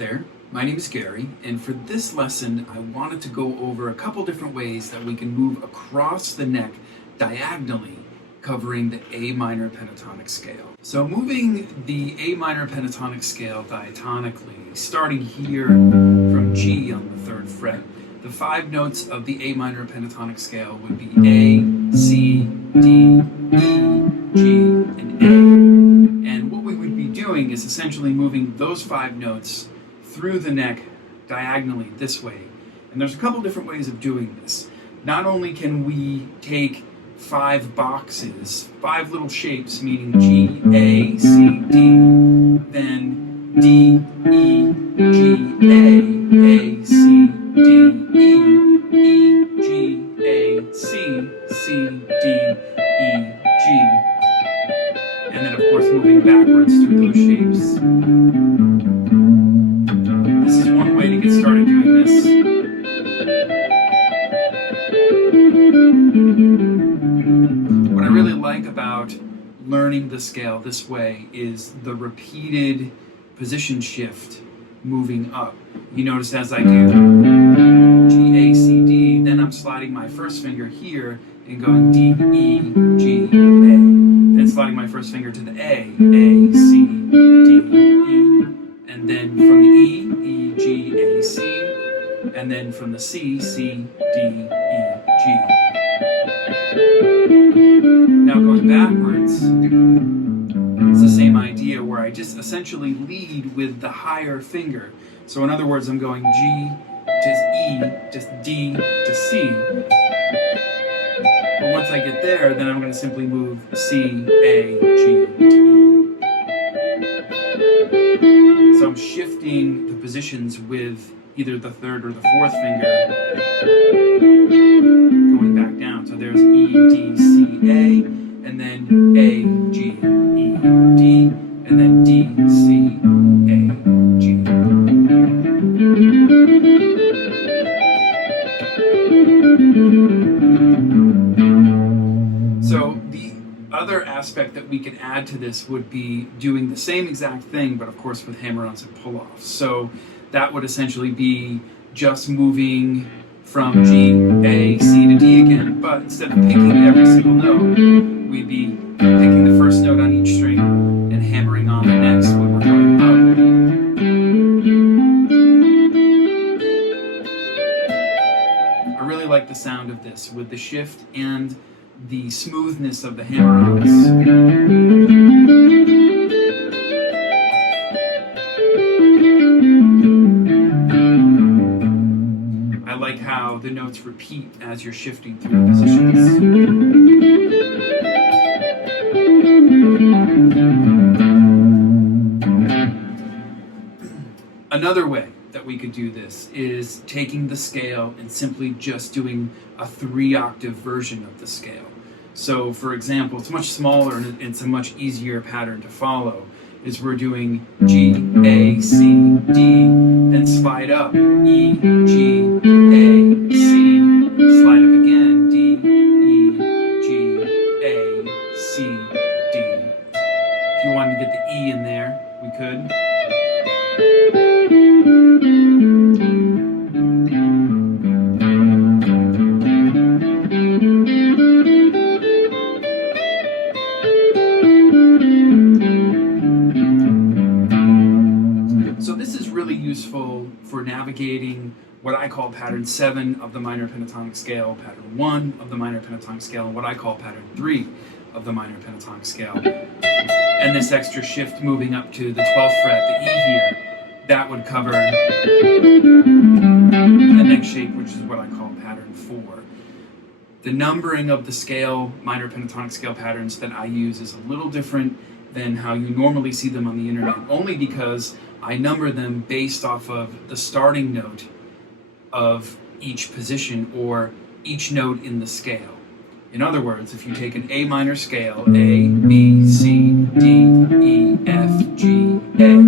there, my name is Gary, and for this lesson I wanted to go over a couple different ways that we can move across the neck diagonally, covering the A minor pentatonic scale. So moving the A minor pentatonic scale diatonically, starting here from G on the 3rd fret, the 5 notes of the A minor pentatonic scale would be A, C, D, E, G, and A. And what we would be doing is essentially moving those 5 notes through the neck diagonally this way. And there's a couple different ways of doing this. Not only can we take 5 boxes, 5 little shapes, meaning G, A, C, D, then D, E, G, A, C, D, E, G, A, C, D, E, G. And then of course moving backwards through those shapes. This is one way to get started doing this. What I really like about learning the scale this way is the repeated position shift moving up. You notice as I do G, A, C, D, then I'm sliding my first finger here and going D, E, G, A. Then sliding my first finger to the A, C, D, E. And then from the E, E, G, A, C. And then from the C, D, E, G. Now going backwards, it's the same idea where I just essentially lead with the higher finger. So in other words, I'm going G, just E, just D to C. But once I get there, then I'm going to simply move C, A, G to E. So I'm shifting the positions with either the 3rd or the 4th finger going back down. So there's E, D, C, A, and then A, G, E, D, and then D, C, A, G. So the other aspect that we could add to this would be doing the same exact thing, but of course with hammer-ons and pull-offs. So that would essentially be just moving from G, A, C to D again, but instead of picking every single note, we'd be picking the first note on each string and hammering on the next when we're going up. I really like the sound of this with the shift and the smoothness of the hammer-ons. I like how the notes repeat as you're shifting through positions. Another way that we could do this is taking the scale and simply just doing a 3-octave version of the scale. So for example, it's much smaller and it's a much easier pattern to follow. Is we're doing G, A, C, D, then slide up, E, G, A, C, slide up again, D, E, G, A, C, D. If you wanted to get the E in there, we could. Useful for navigating what I call pattern 7 of the minor pentatonic scale, pattern 1 of the minor pentatonic scale, and what I call pattern 3 of the minor pentatonic scale. And this extra shift moving up to the 12th fret, the E here, that would cover the next shape, which is what I call pattern 4. The numbering of the scale, minor pentatonic scale patterns that I use is a little different than how you normally see them on the internet, only because I number them based off of the starting note of each position or each note in the scale. In other words, if you take an A minor scale, A, B, C, D, E, F, G, A,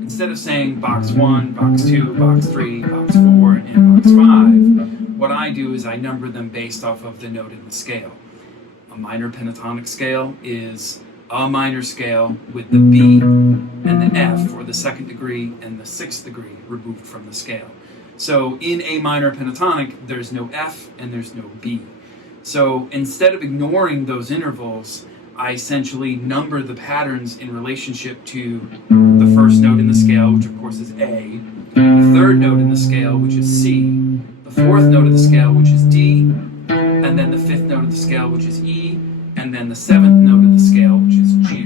instead of saying box 1, box 2, box 3, box 4, and box 5, what I do is I number them based off of the note in the scale. A minor pentatonic scale is A minor scale with the B and the F, or the second degree and the sixth degree, removed from the scale. So in A minor pentatonic, there's no F and there's no B. So instead of ignoring those intervals, I essentially number the patterns in relationship to the first note in the scale, which of course is A, the third note in the scale, which is C, the fourth note of the scale, which is D, and then the fifth note of the scale, which is E, and then the seventh note of the scale, which is G.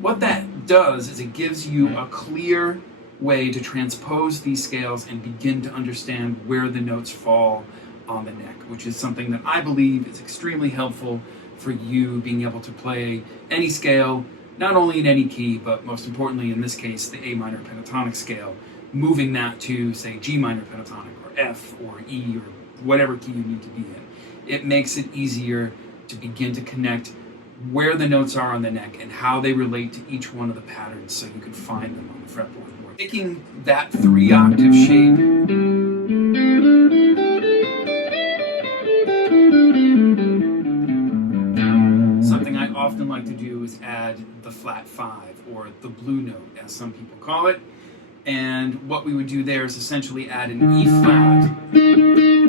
What that does is it gives you a clear way to transpose these scales and begin to understand where the notes fall on the neck, which is something that I believe is extremely helpful for you being able to play any scale, not only in any key, but most importantly in this case, the A minor pentatonic scale, moving that to, say, G minor pentatonic or F or E or whatever key you need to be in. It makes it easier to begin to connect where the notes are on the neck and how they relate to each one of the patterns so you can find them on the fretboard. Taking that 3-octave shape something I often like to do is add the flat 5, or the blue note as some people call it. And what we would do there is essentially add an E flat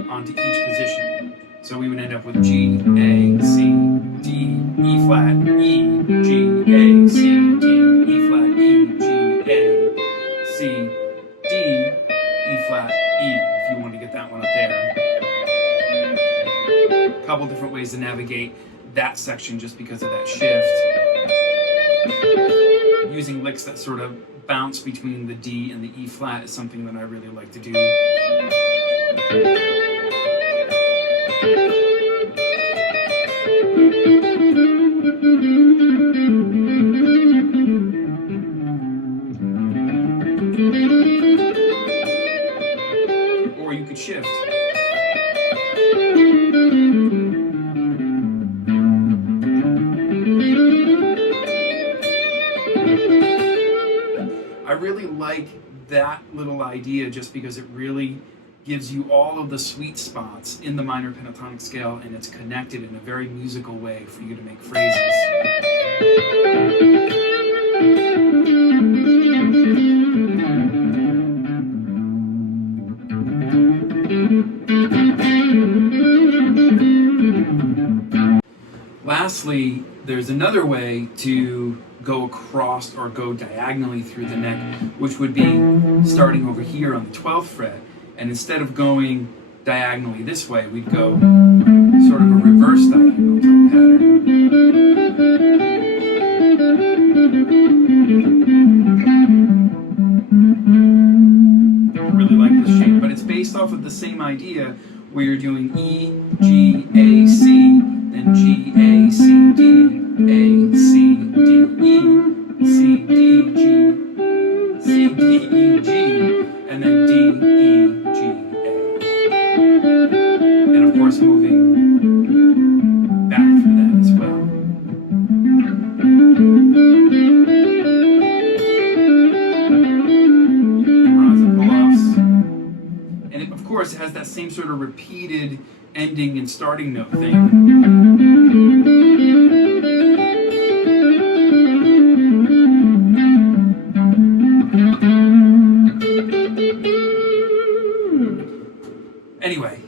onto each position. So we would end up with G, A, C, D, E flat, E, G, A, C, D, E flat, E, G, A, C, D, E flat, E, if you want to get that one up there. A couple different ways to navigate that section just because of that shift. Using licks that sort of bounce between the D and the E flat is something that I really like to do. Or you could shift. I really like that little idea just because it really gives you all of the sweet spots in the minor pentatonic scale, and it's connected in a very musical way for you to make phrases. Lastly, there's another way to go across or go diagonally through the neck, which would be starting over here on the 12th fret, and instead of going diagonally this way, we'd go sort of a reverse diagonal type pattern. I really like this shape, but it's based off of the same idea where you're doing E, G, A, C, then G, A, C, D, A, C, D, E, C, D, G, C, D, E, G, and then D, E, G, A. And of course moving back through that as well. Hammerons and pulloffs. And it, of course, it has that same sort of repeated ending and starting note thing. Anyway,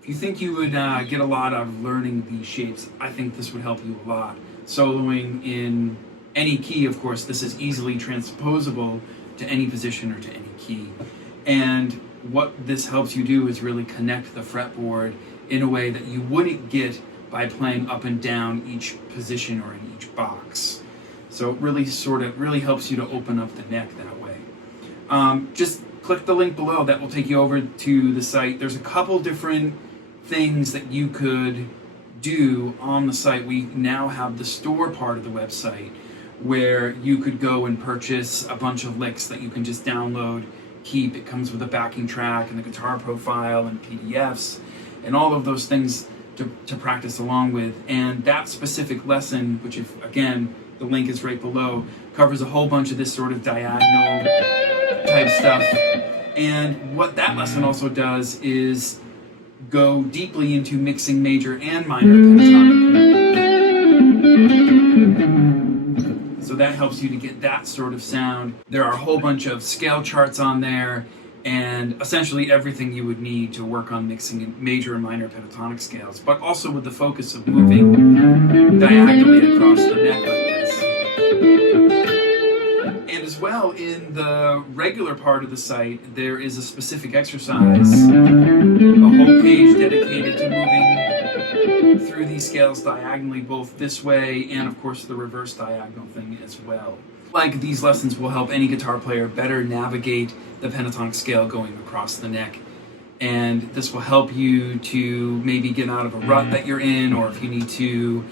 if you think you would get a lot out of learning these shapes, I think this would help you a lot. Soloing in any key, of course, this is easily transposable to any position or to any key. And what this helps you do is really connect the fretboard in a way that you wouldn't get by playing up and down each position or in each box. So it really really helps you to open up the neck that way. Just click the link below. That will take you over to the site. There's a couple different things that you could do on the site. We now have the store part of the website where you could go and purchase a bunch of licks that you can just download, keep. It comes with a backing track and the guitar profile and PDFs and all of those things to practice along with. And that specific lesson, which again, the link is right below, covers a whole bunch of this sort of diagonal type stuff. And what that lesson also does is go deeply into mixing major and minor pentatonic. helps you to get that sort of sound. There are a whole bunch of scale charts on there, and essentially everything you would need to work on mixing major and minor pentatonic scales, but also with the focus of moving diagonally across the neck like this. And as well, in the regular part of the site, there is a specific exercise, a whole page dedicated to moving through these scales diagonally, both this way and of course the reverse diagonal thing as well. Like, these lessons will help any guitar player better navigate the pentatonic scale going across the neck, and this will help you to maybe get out of a rut that you're in, or if you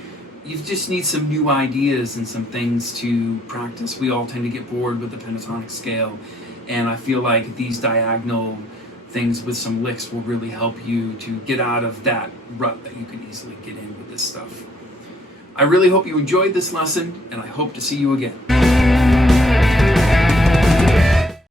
just need some new ideas and some things to practice. We all tend to get bored with the pentatonic scale, and I feel like these diagonal things with some licks will really help you to get out of that rut that you can easily get in with this stuff. I really hope you enjoyed this lesson, and I hope to see you again.